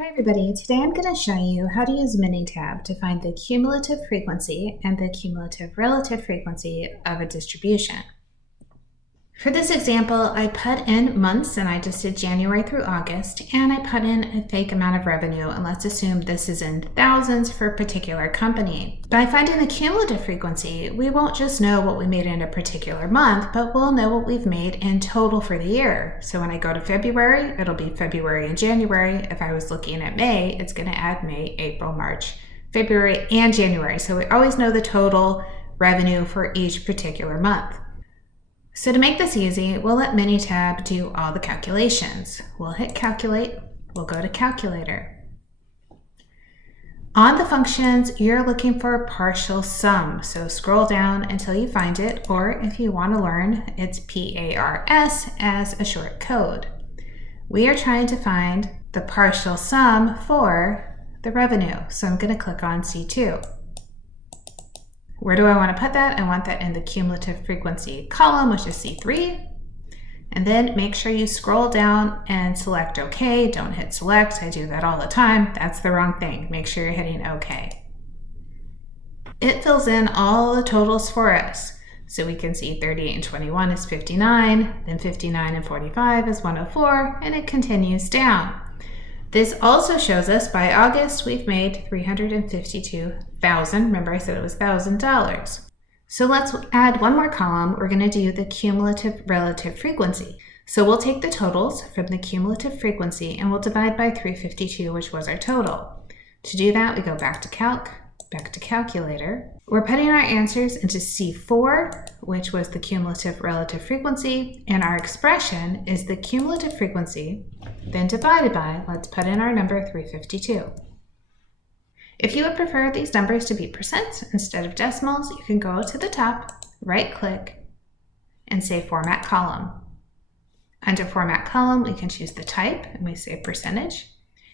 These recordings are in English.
Hi everybody, today I'm going to show you how to use Minitab to find the cumulative frequency and the cumulative relative frequency of a distribution. For this example, I put in months and I just did January through August, and I put in a fake amount of revenue, and let's assume this is in thousands for a particular company. By finding the cumulative frequency, we won't just know what we made in a particular month, but we'll know what we've made in total for the year. So when I go to February, it'll be February and January. If I was looking at May, it's going to add May, April, March, February, and January. So we always know the total revenue for each particular month. So to make this easy, we'll let Minitab do all the calculations. We'll hit calculate, we'll go to calculator. On the functions, you're looking for partial sum, so scroll down until you find it, or if you want to learn, it's PARS as a short code. We are trying to find the partial sum for the revenue, so I'm going to click on C2. Where do I want to put that? I want that in the cumulative frequency column, which is C3. And then make sure you scroll down and select OK. Don't hit select. I do that all the time. That's the wrong thing. Make sure you're hitting OK. It fills in all the totals for us. So we can see 38 and 21 is 59, then 59 and 45 is 104, and it continues down. This also shows us by August we've made $352,000. Remember I said it was $1,000. So let's add one more column. We're going to do the cumulative relative frequency. So we'll take the totals from the cumulative frequency and we'll divide by 352, which was our total. To do that, we go back to calc, back to calculator. We're putting our answers into C4, which was the cumulative relative frequency, and our expression is the cumulative frequency, then divided by, let's put in our number 352. If you would prefer these numbers to be percent instead of decimals, you can go to the top, right click, and say Format Column. Under Format Column, we can choose the type, and we say percentage.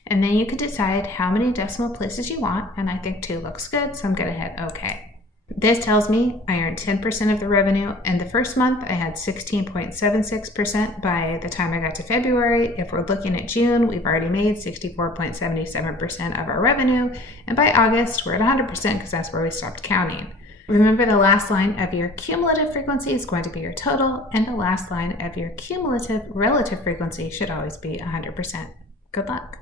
And then you can decide how many decimal places you want, and I think 2 looks good, so I'm going to hit OK. This tells me I earned 10% of the revenue in the first month. I had 16.76% by the time I got to February. If we're looking at June, we've already made 64.77% of our revenue, and by August, we're at 100% because that's where we stopped counting. Remember, the last line of your cumulative frequency is going to be your total, and the last line of your cumulative relative frequency should always be 100%. Good luck.